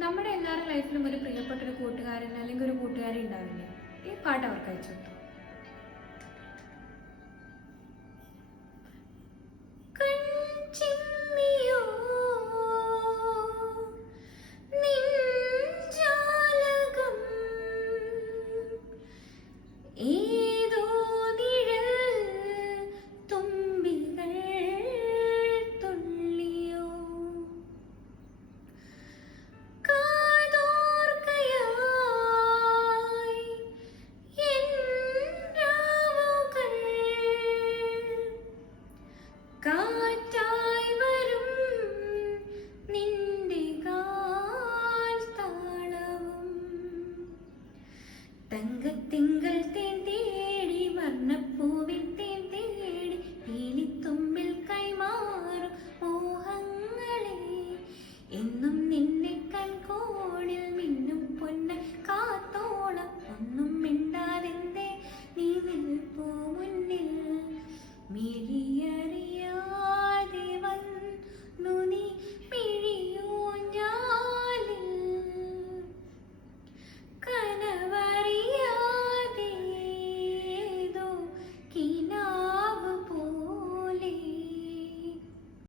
നമ്മുടെ എല്ലാവരുടെ ലൈഫിലും ഒരു പ്രിയപ്പെട്ട ഒരു കൂട്ടുകാരൻ അല്ലെങ്കിൽ ഒരു കൂട്ടുകാരി ഉണ്ടാവില്ലേ? ഈ പാട്ട് അവർക്ക് അയച്ചു കൊടുത്തു.